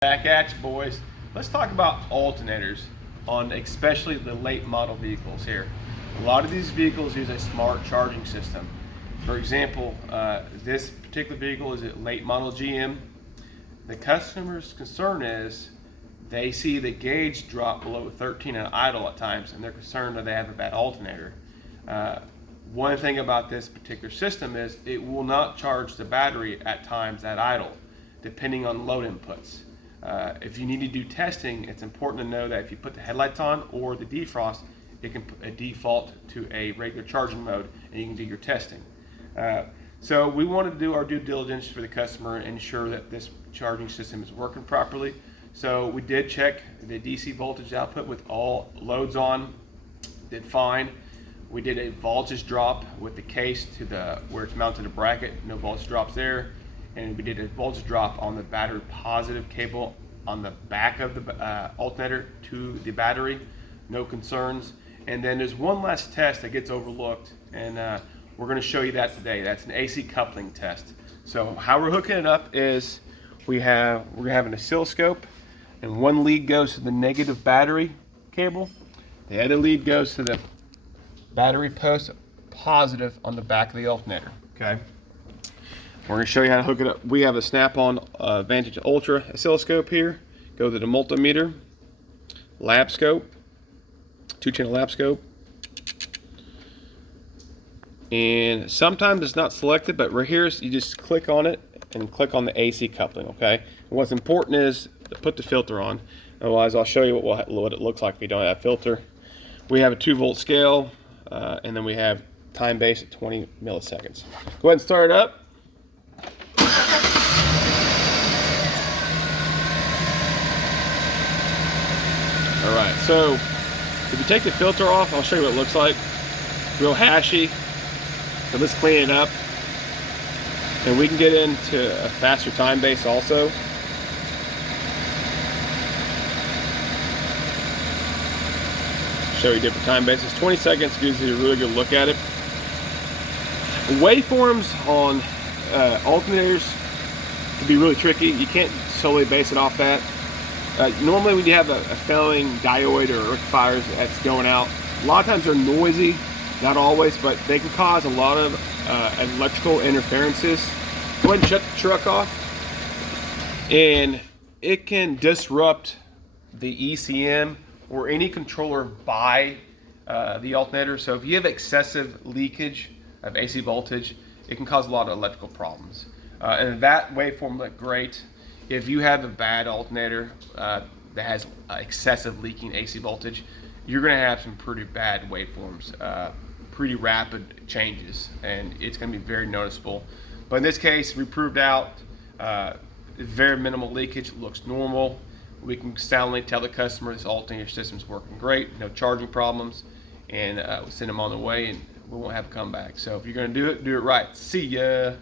Back at you, boys. Let's talk about alternators on especially the late model vehicles here. A lot of these vehicles use a smart charging system. For example, this particular vehicle is a late model GM. The customer's concern is they see the gauge drop below 13 and idle at times, and they're concerned that they have a bad alternator. One thing about this particular system is it will not charge the battery at times at idle, depending on load inputs. If you need to do testing, it's important to know that if you put the headlights on or the defrost, it can default to a regular charging mode and you can do your testing. So we wanted to do our due diligence for the customer and ensure that this charging system is working properly. So we did check the DC voltage output with all loads on, did fine. We did a voltage drop with the case to where it's mounted to the bracket, no voltage drops there. And we did a voltage drop on the battery positive cable on the back of the alternator to the battery, no concerns. And then there's one last test that gets overlooked, and we're going to show you that today. That's an AC coupling test. So how we're hooking it up is we're having an oscilloscope, and one lead goes to the negative battery cable, the other lead goes to the battery post positive on the back of the alternator. Okay. We're going to show you how to hook it up. We have a snap-on Vantage Ultra oscilloscope here. Go to the multimeter, lab scope, 2-channel lab scope. And sometimes it's not selected, but right here you just click on it and click on the AC coupling, okay? And what's important is to put the filter on. Otherwise, I'll show you what it looks like if you don't have a filter. We have a 2-volt scale, and then we have time base at 20 milliseconds. Go ahead and start it up. Alright, so if you take the filter off, I'll show you what it looks like. Real hashy. So let's clean it up. And we can get into a faster time base also. Show you different time bases. 20 seconds gives you a really good look at it. Waveforms on alternators can be really tricky. You can't solely base it off that. Normally when you have a failing diode or rectifiers that's going out, a lot of times they're noisy, not always, but they can cause a lot of electrical interferences. Go ahead and shut the truck off, and it can disrupt the ECM or any controller by the alternator. So if you have excessive leakage of AC voltage, it can cause a lot of electrical problems. And that waveform looked great. If you have a bad alternator that has excessive leaking AC voltage, you're going to have some pretty bad waveforms, pretty rapid changes, and it's going to be very noticeable. But in this case, we proved out very minimal leakage, looks normal. We can soundly tell the customer this alternator system is working great, no charging problems, and we'll send them on the way, and we won't have a comeback. So if you're going to do it right. See ya.